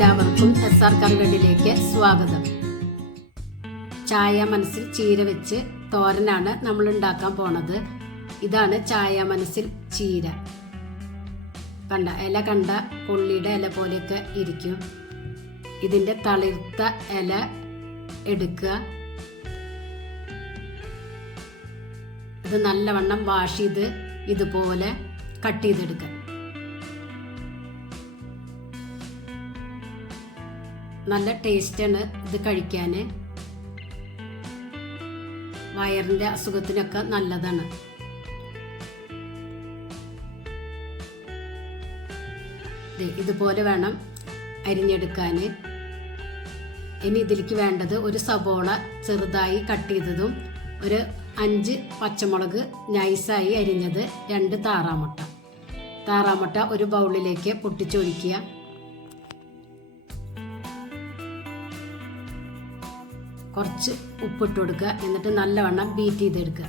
എല്ലാവർക്കും SR കറിവേണ്ടിലേക്ക് സ്വാഗതം. ചായ മനസ്സിൽ ചീര വെച്ച് തോരനാണ് നമ്മൾ ഉണ്ടാക്കാൻ പോണത്. ഇതാണ് ചായ മനസ്സിൽ ചീര. ഇല കണ്ട കൊള്ളിയുടെ ഇല പോലെയൊക്കെ ഇരിക്കും. ഇതിൻ്റെ തളിർത്ത ഇല എടുക്കുക. ഇത് നല്ലവണ്ണം വാഷ് ചെയ്ത് ഇതുപോലെ കട്ട് ചെയ്തെടുക്കുക. നല്ല ടേസ്റ്റാണ് ഇത് കഴിക്കാൻ. വയറിൻ്റെ അസുഖത്തിനൊക്കെ നല്ലതാണ്. ഇതുപോലെ വേണം അരിഞ്ഞെടുക്കാൻ. ഇനി ഇതിലേക്ക് വേണ്ടത് ഒരു സബോള ചെറുതായി കട്ട് ചെയ്തതും, ഒരു 5 പച്ചമുളക് നൈസായി അരിഞ്ഞത്, 2 താറാമുട്ട ഒരു ബൗളിലേക്ക് പൊട്ടിച്ചൊഴിക്കുക. കുറച്ച് ഉപ്പിട്ട് കൊടുക്കുക. എന്നിട്ട് നല്ലവണ്ണം ബീറ്റ് ചെയ്തെടുക്കുക.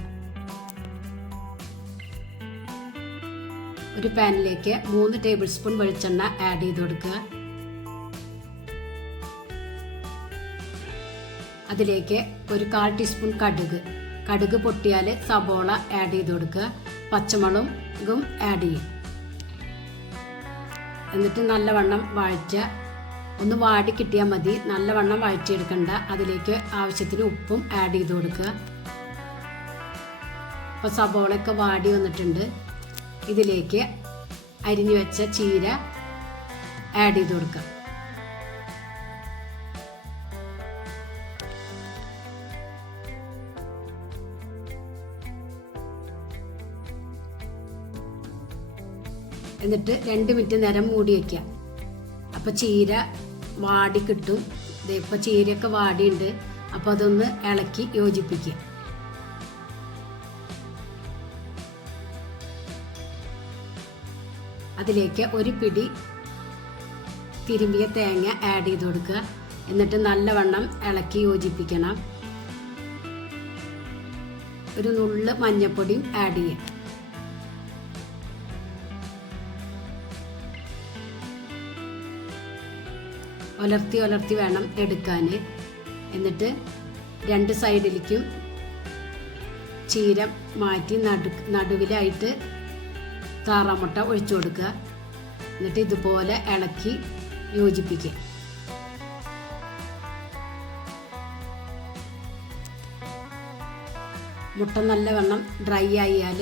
ഒരു പാനിലേക്ക് 3 ടേബിൾ സ്പൂൺ വെളിച്ചെണ്ണ ആഡ് ചെയ്ത് കൊടുക്കുക. അതിലേക്ക് ഒരു 1/4 ടീസ്പൂൺ കടുക് പൊട്ടിയാൽ സബോള ആഡ് ചെയ്ത് കൊടുക്കുക. പച്ചമുളകും ആഡ് ചെയ്യും. എന്നിട്ട് നല്ലവണ്ണം വഴറ്റുക. ഒന്ന് വാടി കിട്ടിയാൽ മതി, നല്ലവണ്ണം വഴറ്റിയെടുക്കണ്ട. അതിലേക്ക് ആവശ്യത്തിന് ഉപ്പും ആഡ് ചെയ്ത് കൊടുക്കുക. അപ്പോൾ സബോളയൊക്കെ വാടി വന്നിട്ടുണ്ട്. ഇതിലേക്ക് അരിഞ്ഞു വെച്ച ചീര ആഡ് ചെയ്ത് കൊടുക്കുക. എന്നിട്ട് 2 മിനിറ്റ് നേരം മൂടി വയ്ക്കുക. അപ്പോൾ ചീര വാടി കിട്ടും. ഇപ്പോൾ ചീരയൊക്കെ വാടിയുണ്ട്. അപ്പോൾ അതൊന്ന് ഇളക്കി യോജിപ്പിക്കുക. അതിലേക്ക് ഒരു പിടി തിരുമ്മിയ തേങ്ങ ആഡ് ചെയ്ത് കൊടുക്കുക. എന്നിട്ട് നല്ലവണ്ണം ഇളക്കി യോജിപ്പിക്കണം. ഒരു നുള്ള് മഞ്ഞൾപ്പൊടിയും ആഡ് ചെയ്യുക. ഒലർത്തി വേണം എടുക്കാൻ. എന്നിട്ട് 2 സൈഡിലേക്കും ചീര മാറ്റി നടുവിലായിട്ട് താറാമുട്ട ഒഴിച്ചു കൊടുക്കുക. എന്നിട്ട് ഇതുപോലെ ഇളക്കി യോജിപ്പിക്കുക. മുട്ട നല്ലവണ്ണം ഡ്രൈ ആയാൽ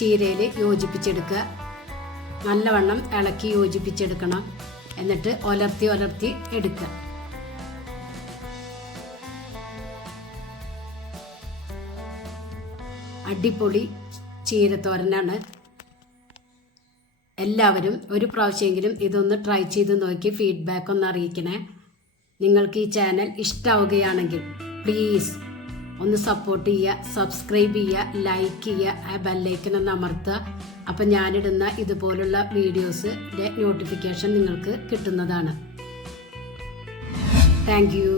ചീരയിൽ യോജിപ്പിച്ചെടുക്കുക. നല്ലവണ്ണം ഇളക്കി യോജിപ്പിച്ചെടുക്കണം. എന്നിട്ട് ഒലർത്തി എടുക്കുക. അടിപൊളി ചീരത്തോരനാണ്. എല്ലാവരും ഒരു പ്രാവശ്യമെങ്കിലും ഇതൊന്ന് ട്രൈ ചെയ്ത് നോക്കി ഫീഡ്ബാക്ക് ഒന്ന് അറിയിക്കണേ. നിങ്ങൾക്ക് ഈ ചാനൽ ഇഷ്ടമാവുകയാണെങ്കിൽ പ്ലീസ് ഒന്ന് സപ്പോർട്ട് ചെയ്യുക, സബ്സ്ക്രൈബ് ചെയ്യുക, ലൈക്ക് ചെയ്യുക, ആ ബെല്ലൈക്കൺ ഒന്ന് അമർത്തുക. അപ്പം ഞാനിടുന്ന ഇതുപോലുള്ള വീഡിയോസിൻ്റെ നോട്ടിഫിക്കേഷൻ നിങ്ങൾക്ക് കിട്ടുന്നതാണ്. Thank you.